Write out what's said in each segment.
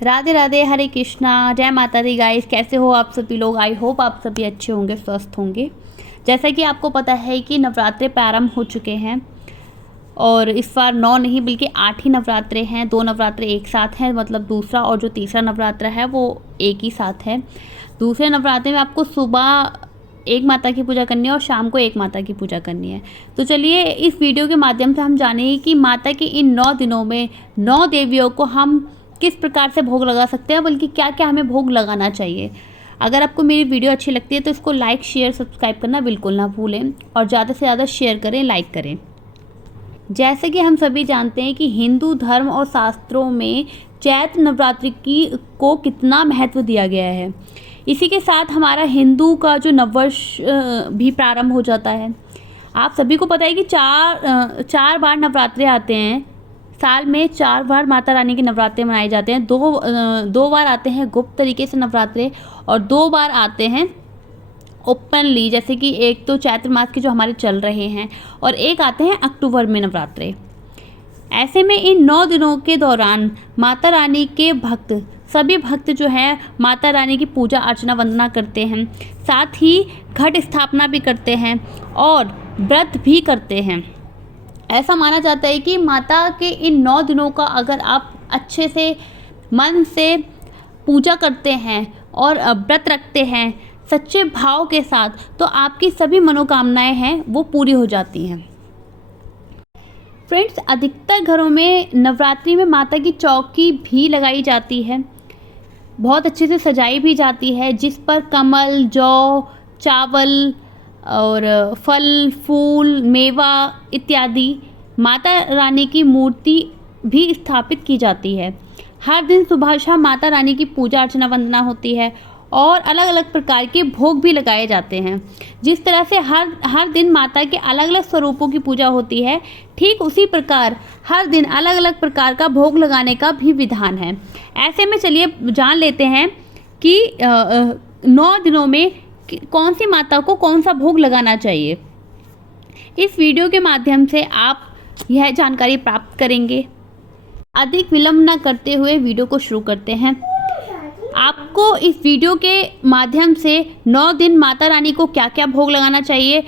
राधे राधे, हरे कृष्णा, जय माता दी गाइस। कैसे हो आप सभी लोग? आई होप आप सभी अच्छे होंगे, स्वस्थ होंगे। जैसा कि आपको पता है कि नवरात्रे प्रारंभ हो चुके हैं और इस बार 9 नहीं बल्कि 8 ही नवरात्रे हैं। 2 नवरात्रे एक साथ हैं, मतलब दूसरा और जो तीसरा नवरात्र है वो एक ही साथ है। दूसरे नवरात्रे में आपको सुबह एक माता की पूजा करनी है और शाम को एक माता की पूजा करनी है। तो चलिए इस वीडियो के माध्यम से हम जानेंगे कि माता के इन 9 दिनों में 9 देवियों को हम किस प्रकार से भोग लगा सकते हैं, बल्कि क्या क्या हमें भोग लगाना चाहिए। अगर आपको मेरी वीडियो अच्छी लगती है तो इसको लाइक, शेयर, सब्सक्राइब करना बिल्कुल ना भूलें और ज़्यादा से ज़्यादा शेयर करें, लाइक करें। जैसे कि हम सभी जानते हैं कि हिंदू धर्म और शास्त्रों में चैत्र नवरात्रि को कितना महत्व दिया गया है। इसी के साथ हमारा हिंदू का जो नववर्ष भी प्रारंभ हो जाता है। आप सभी को पता है कि चार बार नवरात्रे आते हैं। साल में 4 बार माता रानी के नवरात्रे मनाए जाते हैं। दो बार आते हैं गुप्त तरीके से नवरात्रे और 2 बार आते हैं ओपनली, जैसे कि एक तो चैत्र मास के जो हमारे चल रहे हैं और एक आते हैं अक्टूबर में नवरात्रे। ऐसे में इन 9 दिनों के दौरान माता रानी के सभी भक्त जो हैं माता रानी की पूजा अर्चना वंदना करते हैं, साथ ही घट स्थापना भी करते हैं और व्रत भी करते हैं। ऐसा माना जाता है कि माता के इन 9 दिनों का अगर आप अच्छे से मन से पूजा करते हैं और व्रत रखते हैं सच्चे भाव के साथ, तो आपकी सभी मनोकामनाएं हैं वो पूरी हो जाती हैं। फ्रेंड्स, अधिकतर घरों में नवरात्रि में माता की चौकी भी लगाई जाती है, बहुत अच्छे से सजाई भी जाती है, जिस पर कमल, जौ, चावल और फल, फूल, मेवा इत्यादि माता रानी की मूर्ति भी स्थापित की जाती है। हर दिन सुबह शाम माता रानी की पूजा अर्चना वंदना होती है और अलग अलग प्रकार के भोग भी लगाए जाते हैं। जिस तरह से हर दिन माता के अलग अलग स्वरूपों की पूजा होती है, ठीक उसी प्रकार हर दिन अलग अलग प्रकार का भोग लगाने का भी विधान है। ऐसे में चलिए जान लेते हैं कि 9 दिनों में कौन सी माता को कौन सा भोग लगाना चाहिए। इस वीडियो के माध्यम से आप यह जानकारी प्राप्त करेंगे। अधिक विलंब न करते हुए वीडियो को शुरू करते हैं। आपको इस वीडियो के माध्यम से 9 दिन माता रानी को क्या क्या भोग लगाना चाहिए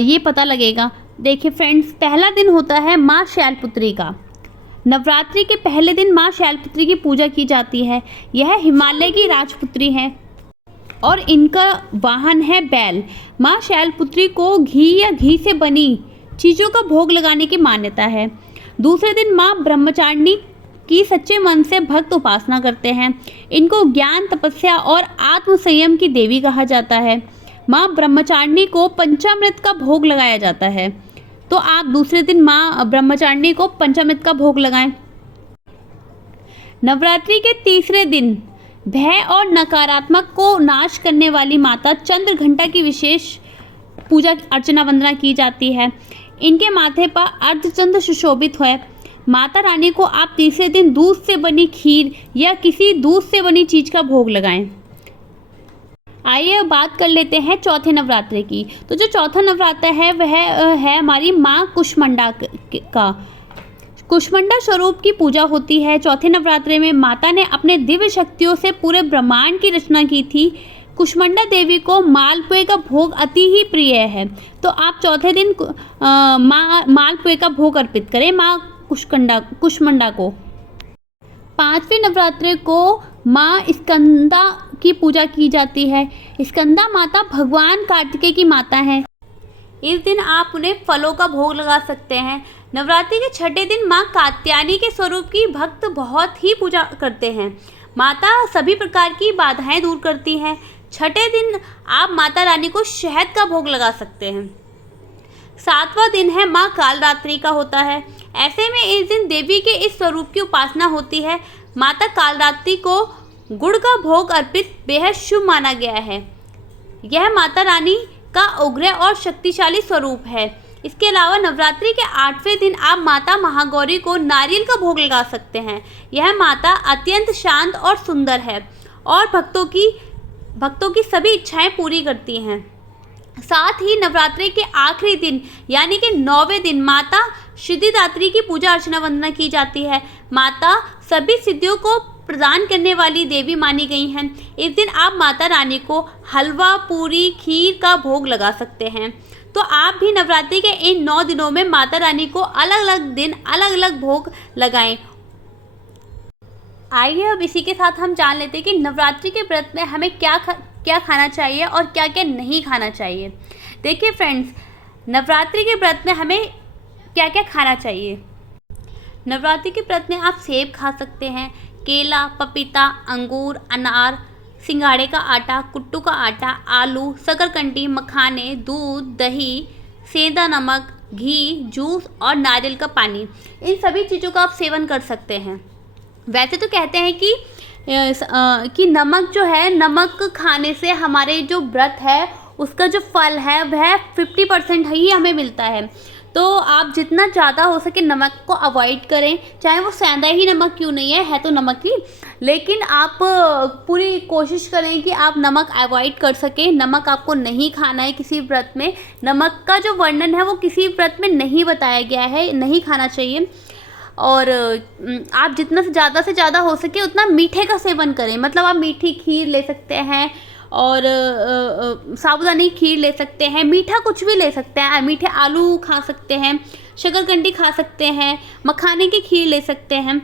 ये पता लगेगा। देखिए फ्रेंड्स, पहला दिन होता है माँ शैलपुत्री का। नवरात्रि के पहले दिन माँ शैलपुत्री की पूजा की जाती है। यह हिमालय की राजपुत्री हैं और इनका वाहन है बैल। माँ शैलपुत्री को घी या घी से बनी चीज़ों का भोग लगाने की मान्यता है। दूसरे दिन माँ ब्रह्मचारिणी की सच्चे मन से भक्त उपासना करते हैं। इनको ज्ञान, तपस्या और आत्म संयम की देवी कहा जाता है। माँ ब्रह्मचारिणी को पंचामृत का भोग लगाया जाता है, तो आप दूसरे दिन माँ ब्रह्मचारिणी को पंचामृत का भोग लगाएं। नवरात्रि के तीसरे दिन भय और नकारात्मक को नाश करने वाली माता चंद्रघंटा की विशेष पूजा अर्चना वंदना की जाती है। इनके माथे पर अर्धचंद्र सुशोभित है। माता रानी को आप तीसरे दिन दूध से बनी खीर या किसी दूध से बनी चीज का भोग लगाएं। आइए अब बात कर लेते हैं चौथे नवरात्रे की। तो जो चौथा नवरात्र है वह है हमारी माँ कुष्मांडा का। कुष्मांडा स्वरूप की पूजा होती है। चौथे नवरात्रे में माता ने अपने दिव्य शक्तियों से पूरे ब्रह्मांड की रचना की थी। कुष्मांडा देवी को मालपुए का भोग अति ही प्रिय है, तो आप चौथे दिन मालपुए का भोग अर्पित करें माँ कुष्मांडा को। 5वें नवरात्रे को माँ स्कंदा की पूजा की जाती है। स्कंदा माता भगवान कार्तिकेय की माता है। इस दिन आप उन्हें फलों का भोग लगा सकते हैं। नवरात्रि के छठे दिन माँ कात्यायनी के स्वरूप की भक्त बहुत ही पूजा करते हैं। माता सभी प्रकार की बाधाएं दूर करती हैं। छठे दिन आप माता रानी को शहद का भोग लगा सकते हैं। 7वां दिन है माँ कालरात्रि का होता है। ऐसे में इस दिन देवी के इस स्वरूप की उपासना होती है। माता कालरात्रि को गुड़ का भोग अर्पित बेहद शुभ माना गया है। यह माता रानी का उग्र और शक्तिशाली स्वरूप है। इसके अलावा नवरात्रि के 8वें दिन आप माता महागौरी को नारियल का भोग लगा सकते हैं। यह माता अत्यंत शांत और सुंदर है और भक्तों की सभी इच्छाएं पूरी करती हैं। साथ ही नवरात्रि के आखिरी दिन यानी कि 9वें दिन माता सिद्धिदात्री की पूजा अर्चना वंदना की जाती है। माता सभी सिद्धियों को प्रदान करने वाली देवी मानी गई हैं। इस दिन आप माता रानी को हलवा, पूरी, खीर का भोग लगा सकते हैं। तो आप भी नवरात्रि के इन 9 दिनों में माता रानी को अलग अलग दिन अलग अलग भोग लगाएं। आइए अब इसी के साथ हम जान लेते हैं कि नवरात्रि के व्रत में हमें क्या खाना चाहिए और क्या क्या नहीं खाना चाहिए। देखिए फ्रेंड्स, नवरात्रि के व्रत में हमें क्या क्या खाना चाहिए। नवरात्रि के व्रत में आप सेब खा सकते हैं, केला, पपीता, अंगूर, अनार, सिंघाड़े का आटा, कुट्टू का आटा, आलू, शकरकंदी, मखाने, दूध, दही, सेंधा नमक, घी, जूस और नारियल का पानी, इन सभी चीज़ों का आप सेवन कर सकते हैं। वैसे तो कहते हैं कि नमक जो है, नमक खाने से हमारे जो व्रत है उसका जो फल है वह 50% ही हमें मिलता है। तो आप जितना ज़्यादा हो सके नमक को अवॉइड करें, चाहे वो सेंधा ही नमक क्यों नहीं है तो नमक ही, लेकिन आप पूरी कोशिश करें कि आप नमक अवॉइड कर सकें। नमक आपको नहीं खाना है किसी व्रत में। नमक का जो वर्णन है वो किसी व्रत में नहीं बताया गया है, नहीं खाना चाहिए। और आप जितना से ज़्यादा हो सके उतना मीठे का सेवन करें। मतलब आप मीठी खीर ले सकते हैं और साबूदानी खीर ले सकते हैं, मीठा कुछ भी ले सकते हैं। मीठे आलू खा सकते हैं, शकरकंदी खा सकते हैं, मखाने की खीर ले सकते हैं।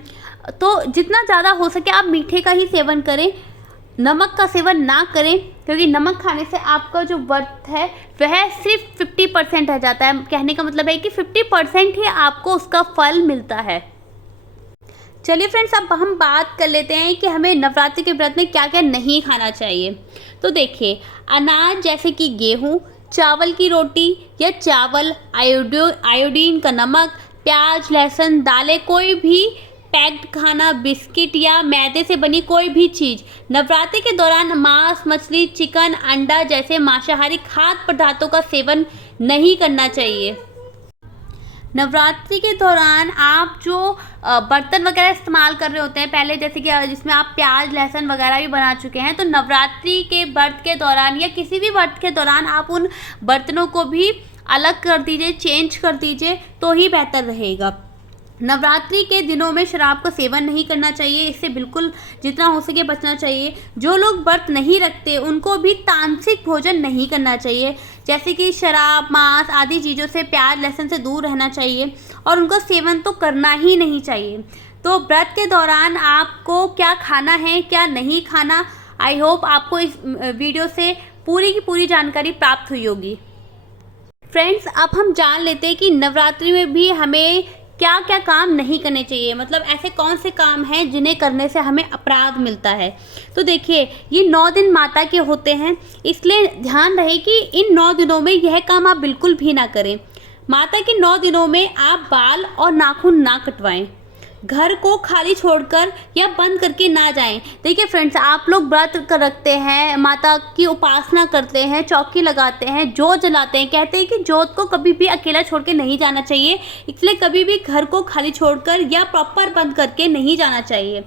तो जितना ज़्यादा हो सके आप मीठे का ही सेवन करें, नमक का सेवन ना करें, क्योंकि नमक खाने से आपका जो व्रत है वह सिर्फ 50% रह जाता है। कहने का मतलब है कि 50% ही आपको उसका फल मिलता है। चलिए फ्रेंड्स, अब हम बात कर लेते हैं कि हमें नवरात्रि के व्रत में क्या क्या नहीं खाना चाहिए। तो देखिए, अनाज जैसे कि गेहूँ, चावल की रोटी या चावल, आयोडीन का नमक, प्याज, लहसुन, दालें, कोई भी पैक्ड खाना, बिस्किट या मैदे से बनी कोई भी चीज़। नवरात्रि के दौरान मांस, मछली, चिकन, अंडा जैसे मांसाहारी खाद्य पदार्थों का सेवन नहीं करना चाहिए। नवरात्रि के दौरान आप जो बर्तन वगैरह इस्तेमाल कर रहे होते हैं पहले, जैसे कि जिसमें आप प्याज, लहसुन वगैरह भी बना चुके हैं, तो नवरात्रि के व्रत के दौरान या किसी भी व्रत के दौरान आप उन बर्तनों को भी अलग कर दीजिए, चेंज कर दीजिए, तो ही बेहतर रहेगा। नवरात्रि के दिनों में शराब का सेवन नहीं करना चाहिए, इससे बिल्कुल जितना हो सके बचना चाहिए। जो लोग व्रत नहीं रखते उनको भी तामसिक भोजन नहीं करना चाहिए, जैसे कि शराब, मांस आदि चीज़ों से, प्याज, लहसुन से दूर रहना चाहिए और उनका सेवन तो करना ही नहीं चाहिए। तो व्रत के दौरान आपको क्या खाना है, क्या नहीं खाना, आई होप आपको इस वीडियो से पूरी की पूरी जानकारी प्राप्त हुई होगी। फ्रेंड्स, अब हम जान लेते हैं कि नवरात्रि में भी हमें क्या क्या काम नहीं करने चाहिए। मतलब ऐसे कौन से काम हैं जिन्हें करने से हमें अपराध मिलता है। तो देखिए, ये 9 दिन माता के होते हैं, इसलिए ध्यान रहे कि इन 9 दिनों में यह काम आप बिल्कुल भी ना करें। माता के 9 दिनों में आप बाल और नाखून ना कटवाएं, घर को खाली छोड़कर या बंद करके ना जाएं। देखिए फ्रेंड्स, आप लोग व्रत रखते हैं, माता की उपासना करते हैं, चौकी लगाते हैं, जोत जलाते हैं। कहते हैं कि जोत को कभी भी अकेला छोड़ के नहीं जाना चाहिए, इसलिए कभी भी घर को खाली छोड़कर या प्रॉपर बंद करके नहीं जाना चाहिए।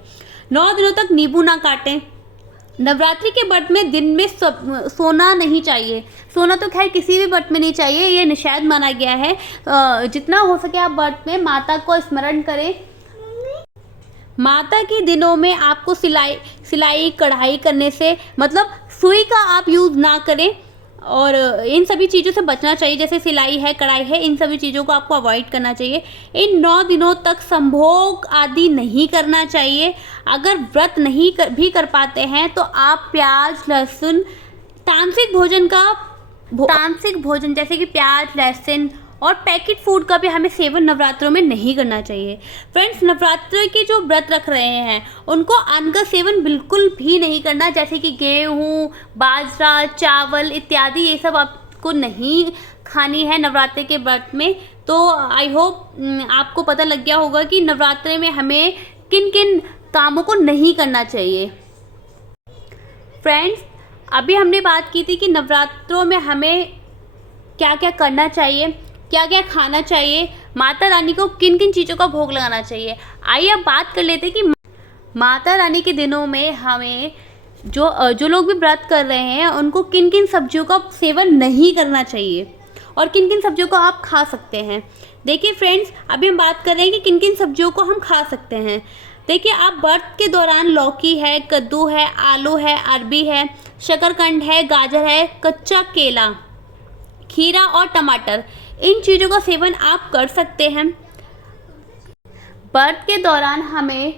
9 दिनों तक नींबू ना काटें। नवरात्रि के व्रत में दिन में सोना नहीं चाहिए। सोना तो खैर किसी भी व्रत में नहीं चाहिए, ये निषेध माना गया है। जितना हो सके आप व्रत में माता को स्मरण करें। माता के दिनों में आपको सिलाई कढ़ाई करने से, मतलब सुई का आप यूज़ ना करें और इन सभी चीज़ों से बचना चाहिए। जैसे सिलाई है, कढ़ाई है, इन सभी चीज़ों को आपको अवॉइड करना चाहिए। इन 9 दिनों तक संभोग आदि नहीं करना चाहिए। अगर व्रत नहीं भी कर पाते हैं तो आप प्याज, लहसुन, तामसिक भोजन जैसे कि प्याज, लहसुन और पैकेट फूड का भी हमें सेवन नवरात्रों में नहीं करना चाहिए। फ्रेंड्स, नवरात्रि के जो व्रत रख रहे हैं उनको अन्न का सेवन बिल्कुल भी नहीं करना, जैसे कि गेहूँ, बाजरा, चावल इत्यादि, ये सब आपको नहीं खानी है नवरात्रि के व्रत में। तो आई होप आपको पता लग गया होगा कि नवरात्रि में हमें किन किन कामों को नहीं करना चाहिए। फ्रेंड्स, अभी हमने बात की थी कि नवरात्रों में हमें क्या क्या करना चाहिए, क्या क्या खाना चाहिए, माता रानी को किन किन चीज़ों का भोग लगाना चाहिए। आइए अब बात कर लेते हैं कि माता रानी के दिनों में हमें जो लोग भी व्रत कर रहे हैं उनको किन किन सब्जियों का सेवन नहीं करना चाहिए और किन किन सब्जियों को आप खा सकते हैं। देखिए फ्रेंड्स, अभी हम बात कर रहे हैं कि किन किन सब्जियों को हम खा सकते हैं। देखिए, आप व्रत के दौरान लौकी है, कद्दू है, आलू है, अरबी है, शकरकंद है, गाजर है, कच्चा केला, खीरा और टमाटर, इन चीज़ों का सेवन आप कर सकते हैं। व्रत के दौरान हमें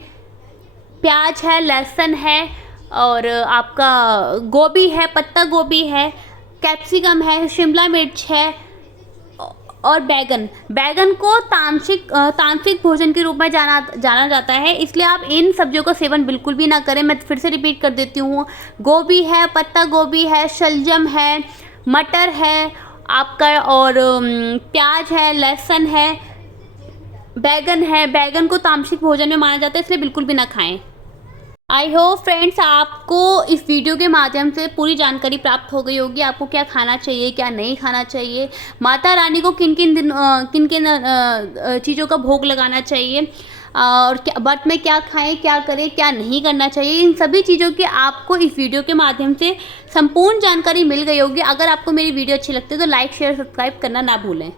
प्याज है, लहसुन है और आपका गोभी है, पत्ता गोभी है, कैप्सिकम है, शिमला मिर्च है और बैगन को तामसिक भोजन के रूप में जाना जाता है, इसलिए आप इन सब्जियों का सेवन बिल्कुल भी ना करें। मैं फिर से रिपीट कर देती हूँ, गोभी है, पत्ता गोभी है, शलजम है, मटर है आपका और प्याज है, लहसुन है, बैगन को तामसिक भोजन में माना जाता है, इसलिए बिल्कुल भी ना खाएं। आई होप फ्रेंड्स आपको इस वीडियो के माध्यम से पूरी जानकारी प्राप्त हो गई होगी, आपको क्या खाना चाहिए, क्या नहीं खाना चाहिए, माता रानी को किन किन चीज़ों का भोग लगाना चाहिए और व्रत में क्या खाएं, क्या करें, क्या नहीं करना चाहिए, इन सभी चीज़ों की आपको इस वीडियो के माध्यम से संपूर्ण जानकारी मिल गई होगी। अगर आपको मेरी वीडियो अच्छी लगती है तो लाइक शेयर सब्सक्राइब करना ना भूलें।